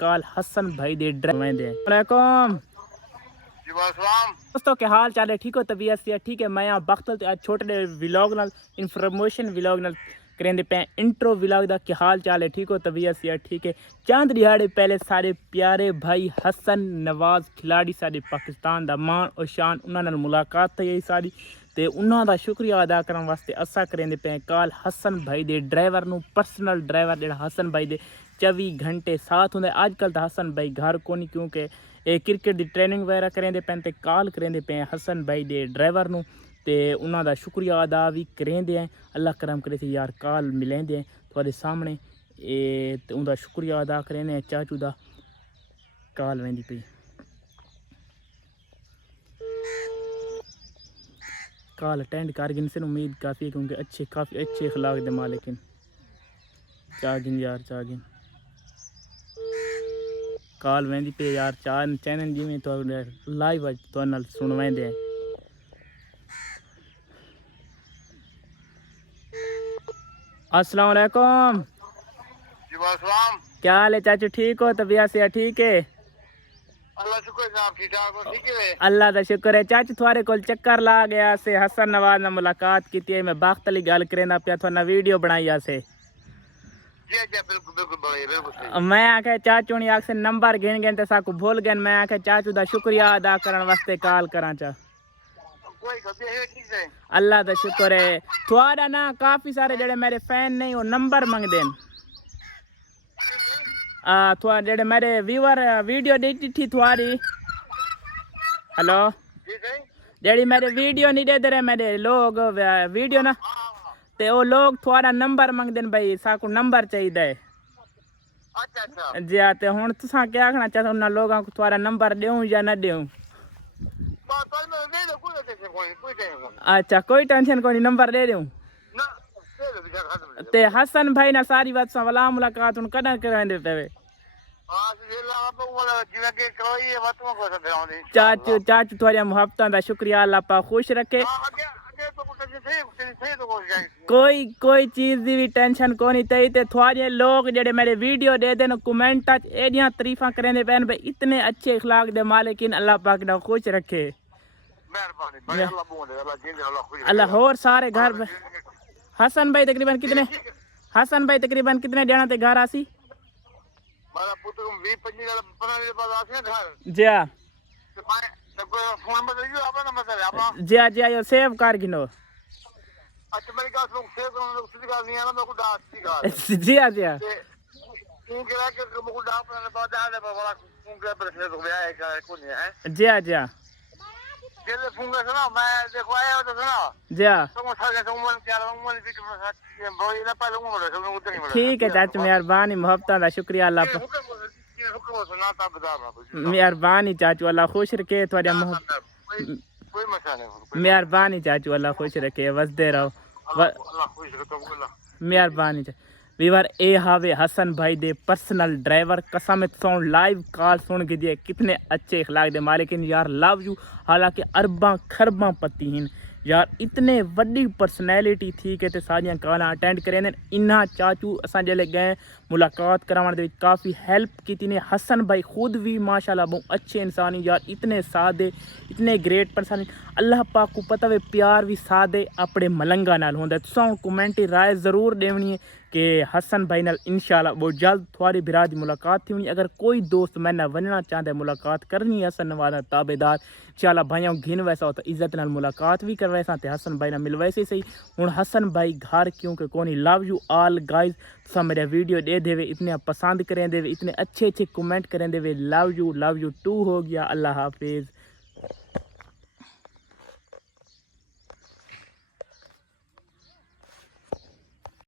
काल हसन भाई दे ड्राइवर वालेकुम दोस्तों, क्या हाल चाल है? ठीक हो? तबीयत से ठीक है? मैं यहाँ बख्तल आज छोटे व्लॉग नाल इन्फॉर्मेशन व्लॉग नाल करेंदे पे इंट्रो व्लॉग दा। क्या हाल चाल है? ठीक हो? तबीयत से ठीक है? चंद दिहाड़े पहले सारे प्यारे भाई हसन नवाज खिलाड़ी साडे पाकिस्तान दा मान और शान उन्हां नाल मुलाकात थी सारी ते उन्हां दा शुक्रिया अदा करने वास्ते असा करेंदे पे काल हसन भाई दे ड्राइवर नू पर्सनल ड्राइवर जेड़ा हसन भाई दे 24 घंटे साथ होंगे। अजकल तो हसन भाई घर को नहीं, क्योंकि क्रिकेट की ट्रेनिंग वगैरह करेंदे पे ते कॉल करेंदे पे हसन भाई दे ड्राइवर नू ते उन्हां दा शुक्रिया अदा भी करेंदे हैं। अल्लाह करम करे थे यार कॉल मिलेंदे हैं थोड़े सामने ते उनका शुक्रिया अदा करेंदे हैं। चाचू दा कॉल वेंदी पई, कॉल अटेंड कर गिन से उम्मीद काफ़ी है क्योंकि काफ़ी अच्छे अखलाक दे मालिक हैं। चागिन यार चागिन कॉल वेंदी पे यार चार चैनल जिमें तो लाइव अज तो नाल सुनवेंदे हैं। अस्सलाम वालेकुम। क्या हाल है चाचू? ठीक हो? तबीयत से ठीक है? अल्लाह शुक्र जनाब, ठीक ठाक हो? ठीक है अल्लाह का शुक्र है। चाचू थोड़े को चक्कर ला गया से हसन नवाज ने मुलाकात की थी। मैं बाख्तली गल करेंदा पिया थोड़ा वीडियो बनाई आसे। जी जी बिल्कुल बिल्कुल बढ़िया बिल्कुल सही। मैं आखे चाचू ने आखे नंबर गिन गए तो साकू भूल गए। मैं आखे चाचू का शुक्रिया अदा करने वास्ते कॉल करा चा। कोई गलती है ठीक है? अल्लाह का शुक्र है। थोड़ा ना काफ़ी सारे जेडे मेरे फैन नहीं वो नंबर मंगदे न। थोड़ा जेडे मेरे व्यूअर वीडियो देखी थी थोड़ी, हेलो, ठीक है जेडी मेरे वीडियो नहीं दे रहे मेरे लोग वीडियो ना, ते वो लोग थोड़ा नंबर मंगदे न भाई साकू नंबर चाहिए। अच्छा अच्छा जी हाँ, तो हुण तुसां क्या आखना चाहते उन्होंने लोगों को थोड़ा नंबर दूँ या न दूँ? बात बात में दे दो, कोई टेंशन कोई टेंशन कोई अच्छा कोई टेंशन कोई नंबर दे दूँ। ना दे दो बेचारा खत्म ते हसन भाई ना सारी बात सवाल मुलाकात उन कदा करांदे पे हां ये ला तो वाला जिवे के करोई ये बात को सब आउंदी चाचू चाचू थोड़ी मोहब्बतां दा शुक्रिया। अल्लाह पाक खुश रखे। हां आगे आगे तो कुछ सही तो कोई जाए कोई चीज़ दी भी टेंशन कोनी तई ते थोड़े लोग जेडे मेरे वीडियो दे देन कमेंट च एडियां तारीफां करेंदे पैन भाई इतने अच्छे अखलाक दे मालिक इन। अल्लाह पाक ना खुश रखे। मेहरबानी भाई अल्लाह बोले अल्लाह जिंदे अल्लाह खुश अल्लाह और सारे घर हसन भाई तकरीबन कितने देना ते घर आसी? मारा पुत्र 20-25 15 दिन बाद आसे घर जी हाँ तो मैं कोई फोन में देखियो अपना नंबर है अपना जी हाँ जी हाँ, यो सेव कर गिनो। अच्छा मेरी बात लोग शेयर करो लोग सीधी बात नहीं है ना मेरे को डांस की बात जी हाँ जी हाँ तू कह के मेरे को डांस करने बाद आने पर बड़ा तू कह पर शेयर हो गया है क्या को नहीं है जी हाँ जी हाँ ये फोन कर सुना मैं देखो आया तो सुना जी हाँ तुम सारे तुम क्या उम्र भी तुम साथ बोल ना पहले उम्र तुम उधर नहीं ठीक है चाचू मेहरबानी मोहब्बतां दा शुक्रिया। अल्लाह हुक्म सुना था बता रहा मेहरबानी चाचू अल्लाह खुश रखे थोड़े कोई मसला नहीं मेहरबानी चाचू अल्लाह खुश रखे वसदे रहो। अल्लाह खुश रखे अल्लाह मेहरबानी वीवर ए हावे हसन भाई दे पर्सनल ड्राइवर कसम सुन लाइव कॉल सुन के दिए कितने अच्छे अखलाक दे मालिक इन यार लव यू। हालांकि अरबा खरबा पति हैं यार इतने वड्डी पर्सनैलिटी थी कि सारियां कॉलां अटेंड करें। इन्ना चाचू असां जल्ले गए मुलाकात कराने दे काफ़ी हेल्प की ने। हसन भाई खुद भी माशाल्लाह बहुत अच्छे इंसान यार, इतने सादे इतने ग्रेट पर्सन। अल्लाह पाक को पता वे प्यार भी सादे अपने मलंगा नाल होंदा। तुसां कमेंट राय ज़रूर देनी है कि हसन भाई नाल इंशाल्लाह बहुत जल्द थोड़ी बिरा दी मुलाकात थी होनी। अगर कोई दोस्त मैं ना बनना चाहता है मुलाकात करनी है हसन नवाज ताबेदार इंशाल्लाह भाइयों घिन वैसा होता इज्जत नाल मुलाकात भी करवाए सा हसन भाई ना मिलवाए से सही। हूँ हसन भाई घर क्योंकि कोनी लव यू ऑल गाइज। तुसा मेरे वीडियो दे देवे इतने पसंद करें देवे इतने अच्छे अच्छे कमेंट करें देवे लव यू टू हो गया। अल्लाह हाफिज़।